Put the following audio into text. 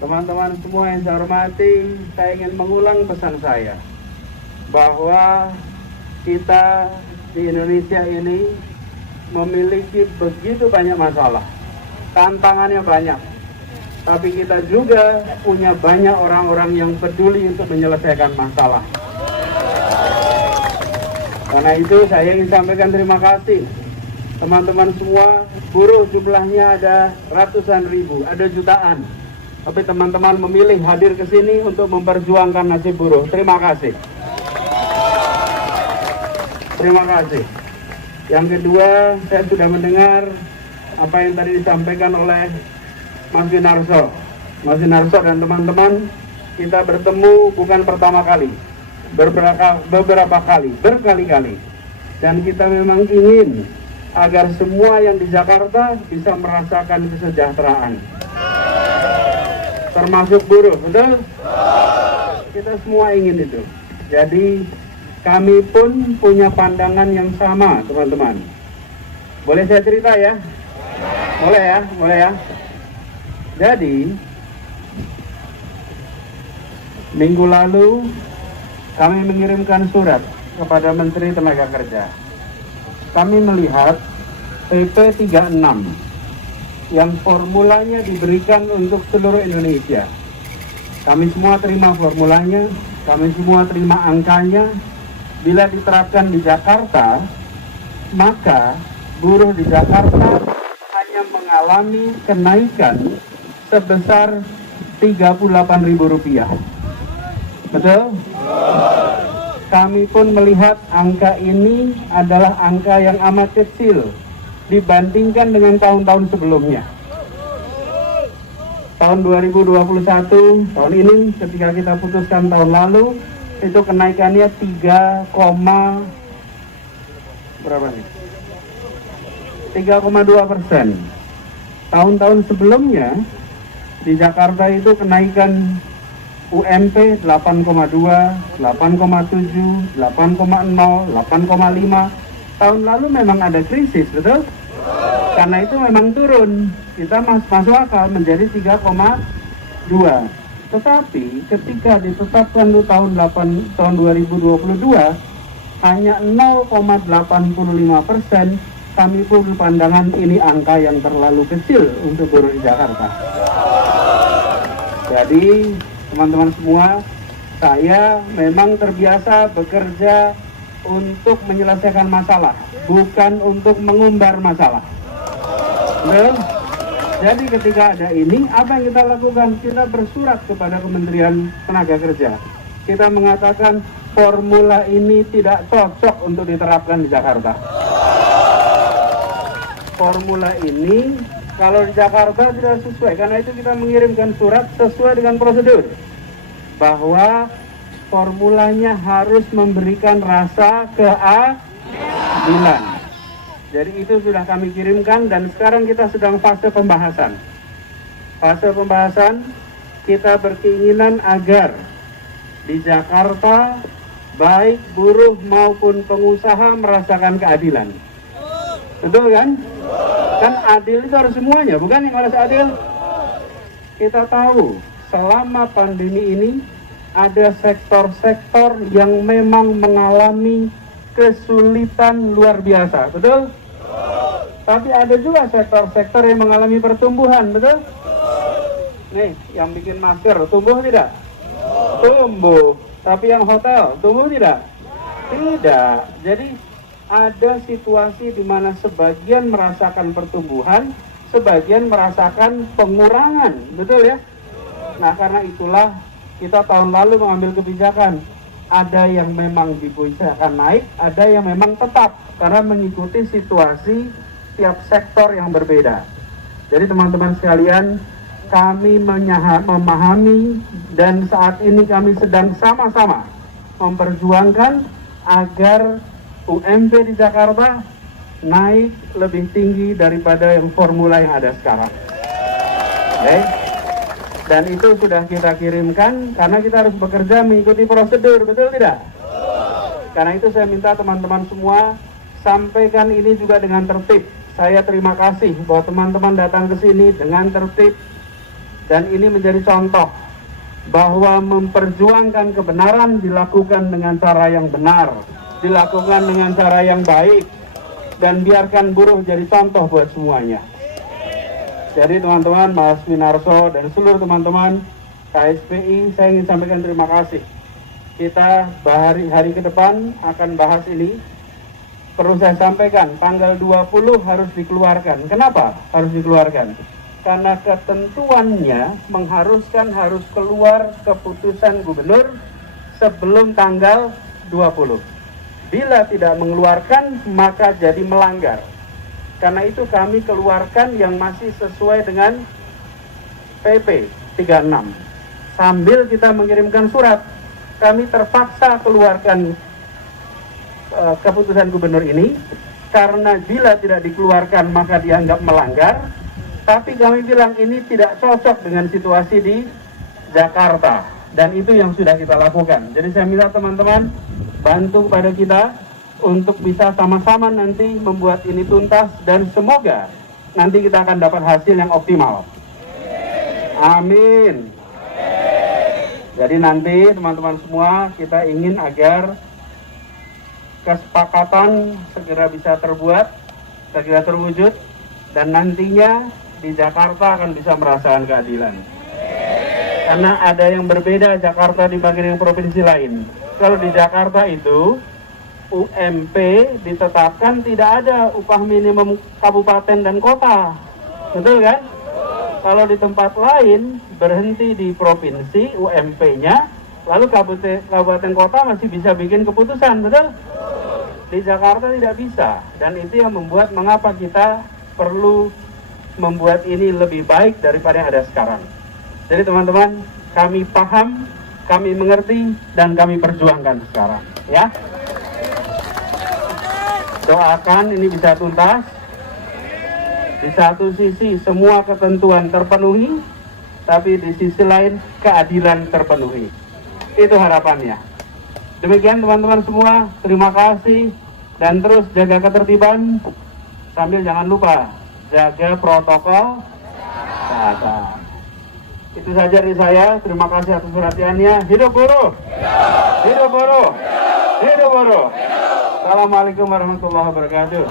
Teman-teman semua yang saya hormati, saya ingin mengulang pesan saya bahwa kita di Indonesia ini memiliki begitu banyak masalah, tantangannya banyak, tapi kita juga punya banyak orang-orang yang peduli untuk menyelesaikan masalah. Karena itu saya ingin sampaikan terima kasih teman-teman semua. Buruh jumlahnya ada ratusan ribu, ada jutaan, tapi teman-teman memilih hadir ke sini untuk memperjuangkan nasib buruh. Terima kasih. Terima kasih. Yang kedua, saya sudah mendengar apa yang tadi disampaikan oleh Mas Ginarso. Mas Ginarso dan teman-teman, kita bertemu bukan pertama kali, beberapa kali, berkali-kali. Dan kita memang ingin agar semua yang di Jakarta bisa merasakan kesejahteraan. Termasuk buruh, betul? Kita semua ingin itu. Jadi kami pun punya pandangan yang sama, teman-teman. Boleh saya cerita ya? Boleh ya? Boleh ya? Jadi minggu lalu kami mengirimkan surat kepada Menteri Tenaga Kerja. Kami melihat PP 36 yang formulanya diberikan untuk seluruh Indonesia. Kami semua terima formulanya, kami semua terima angkanya. Bila diterapkan di Jakarta, maka buruh di Jakarta hanya mengalami kenaikan sebesar Rp38.000. Betul? Kami pun melihat angka ini adalah angka yang amat kecil dibandingkan dengan tahun-tahun sebelumnya. Tahun 2021, tahun ini ketika kita putuskan tahun lalu, itu kenaikannya 3,2%. Tahun-tahun sebelumnya di Jakarta itu kenaikan UMP 8,2, 8,7, 8,0, 8,5. Tahun lalu memang ada krisis, betul? Karena itu memang turun. Kita masuk akal menjadi 3,2. Tetapi ketika ditetapkan di tahun 2022 hanya 0,85%, kami pun pandangan ini angka yang terlalu kecil untuk buruh di Jakarta. Jadi teman-teman semua, saya memang terbiasa bekerja untuk menyelesaikan masalah, bukan untuk mengumbar masalah. Betul? Jadi ketika ada ini, apa yang kita lakukan? Kita bersurat kepada Kementerian Tenaga Kerja. Kita mengatakan formula ini tidak cocok untuk diterapkan di Jakarta. Formula ini kalau di Jakarta tidak sesuai, karena itu kita mengirimkan surat sesuai dengan prosedur. Bahwa formulanya harus memberikan rasa keadilan. Jadi itu sudah kami kirimkan dan sekarang kita sedang fase pembahasan. Fase pembahasan, kita berkeinginan agar di Jakarta baik buruh maupun pengusaha merasakan keadilan. Betul kan? Kan adil itu harus semuanya, bukan yang harus adil. Kita tahu selama pandemi ini ada sektor-sektor yang memang mengalami kesulitan luar biasa, betul? Tapi ada juga sektor-sektor yang mengalami pertumbuhan, betul? Nih, yang bikin masker, tumbuh tidak? Tumbuh. Tapi yang hotel, tumbuh tidak? Tidak. Jadi ada situasi di mana sebagian merasakan pertumbuhan, sebagian merasakan pengurangan, betul ya? Nah, karena itulah kita tahun lalu mengambil kebijakan. Ada yang memang dibolehkan naik, ada yang memang tetap, karena mengikuti situasi tiap sektor yang berbeda. Jadi teman-teman sekalian, kami memahami dan saat ini kami sedang sama-sama memperjuangkan agar UMP di Jakarta naik lebih tinggi daripada yang formula yang ada sekarang. Okay? Dan itu sudah kita kirimkan karena kita harus bekerja mengikuti prosedur, betul tidak? Karena itu saya minta teman-teman semua sampaikan ini juga dengan tertib. Saya terima kasih bahwa teman-teman datang ke sini dengan tertib, Dan ini menjadi contoh bahwa memperjuangkan kebenaran dilakukan dengan cara yang benar, dilakukan dengan cara yang baik, dan biarkan buruh jadi contoh buat semuanya. Jadi teman-teman, Mas Winarso dan seluruh teman-teman KSPI, saya ingin sampaikan terima kasih. Kita hari ke depan akan bahas ini. Perlu saya sampaikan, tanggal 20 harus dikeluarkan. Kenapa harus dikeluarkan? Karena ketentuannya mengharuskan harus keluar keputusan gubernur sebelum tanggal 20. Bila tidak mengeluarkan, maka jadi melanggar. Karena itu kami keluarkan yang masih sesuai dengan PP 36. Sambil kita mengirimkan surat, kami terpaksa keluarkan keputusan gubernur ini, karena bila tidak dikeluarkan maka dianggap melanggar. Tapi kami bilang ini tidak cocok dengan situasi di Jakarta, dan itu yang sudah kita lakukan. Jadi saya minta teman-teman bantu kepada kita untuk bisa sama-sama nanti membuat ini tuntas, dan semoga nanti kita akan dapat hasil yang optimal. Amin. Jadi nanti teman-teman semua, kita ingin agar kesepakatan segera bisa terbuat, segera terwujud, dan nantinya di Jakarta akan bisa merasakan keadilan. Karena ada yang berbeda Jakarta dibanding provinsi lain. Kalau di Jakarta itu UMP ditetapkan tidak ada upah minimum kabupaten dan kota, betul kan? Kalau di tempat lain berhenti di provinsi UMP-nya, lalu kabupaten kota masih bisa bikin keputusan, betul? Di Jakarta tidak bisa, dan itu yang membuat mengapa kita perlu membuat ini lebih baik daripada yang ada sekarang. Jadi teman-teman, kami paham, kami mengerti, dan kami perjuangkan sekarang, ya. Doakan ini bisa tuntas. Di satu sisi semua ketentuan terpenuhi, tapi di sisi lain keadilan terpenuhi. Itu harapannya. Demikian teman-teman semua, terima kasih, dan terus jaga ketertiban, sambil jangan lupa jaga protokol kesehatan. Itu saja dari saya. Terima kasih atas perhatiannya. Hidup buruh! Hidup buruh! Hidup buruh! Assalamualaikum warahmatullahi wabarakatuh.